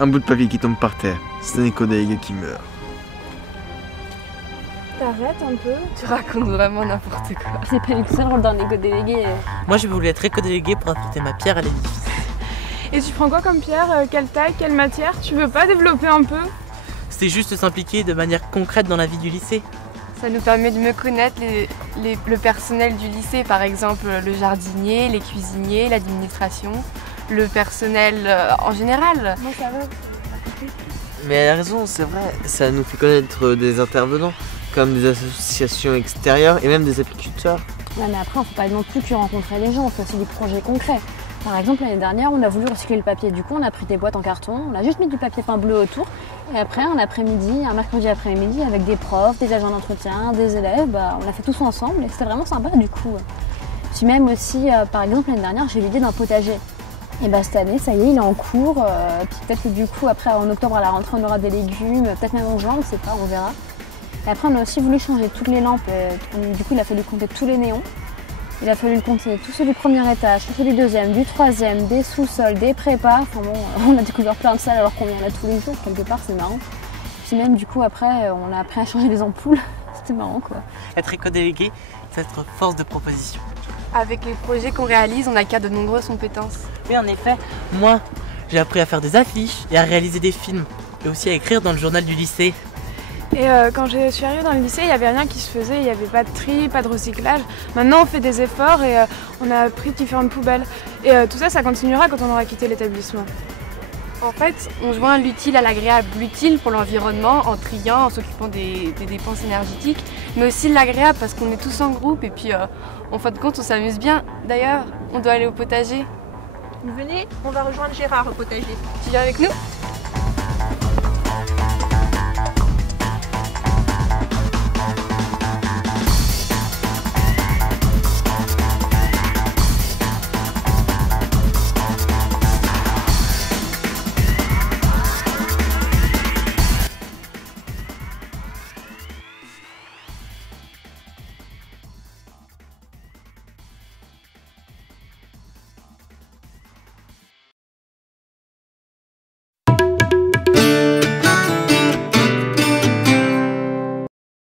un bout de papier qui tombe par terre. C'est un éco-délégué qui meurt. T'arrêtes un peu. Tu racontes vraiment n'importe quoi. C'est pas du tout ça le rôle d'un éco-délégué. Moi, je voulais être éco-délégué pour apporter ma pierre à l'édifice. Et tu prends quoi comme pierre? Quelle taille? Quelle matière? Tu veux pas développer un peu? C'était juste s'impliquer de manière concrète dans la vie du lycée. Ça nous permet de mieux connaître le personnel du lycée, par exemple le jardinier, les cuisiniers, l'administration, le personnel en général. Moi ça va. Mais elle a raison, c'est vrai. Ça nous fait connaître des intervenants, comme des associations extérieures et même des apiculteurs. Ouais, mais après on fait pas non plus que rencontrer les gens, on fait aussi des projets concrets. Par exemple, l'année dernière, on a voulu recycler le papier. Du coup, on a pris des boîtes en carton, on a juste mis du papier peint bleu autour. Et après, un après-midi, un mercredi après-midi, avec des profs, des agents d'entretien, des élèves, on a fait tout ça ensemble et c'était vraiment sympa du coup. Puis même aussi, par exemple, l'année dernière, j'ai eu l'idée d'un potager. Et cette année, ça y est, il est en cours. Puis peut-être que du coup, après, en octobre, à la rentrée, on aura des légumes, peut-être même en juin, on ne sait pas, on verra. Et après, on a aussi voulu changer toutes les lampes. Du coup, il a fallu compter tous les néons. Il a fallu compter tous ceux du premier étage, tous ceux du deuxième, du troisième, des sous-sols, des prépas. Enfin bon, on a découvert plein de salles alors qu'on vient là tous les jours, quelque part c'est marrant. Puis même du coup après, on a appris à changer les ampoules, c'était marrant quoi. Être éco-délégué, c'est être force de proposition. Avec les projets qu'on réalise, on acquiert de nombreuses compétences. Oui, en effet, moi, j'ai appris à faire des affiches et à réaliser des films, et aussi à écrire dans le journal du lycée. Et quand je suis arrivée dans le lycée, il n'y avait rien qui se faisait, il n'y avait pas de tri, pas de recyclage. Maintenant, on fait des efforts et on a pris différentes poubelles. Et tout ça, ça continuera quand on aura quitté l'établissement. En fait, on joint l'utile à l'agréable. L'utile pour l'environnement en triant, en s'occupant des dépenses énergétiques, mais aussi l'agréable parce qu'on est tous en groupe et puis en fin de compte, on s'amuse bien. D'ailleurs, on doit aller au potager. Venez, on va rejoindre Gérard au potager. Tu viens avec nous ?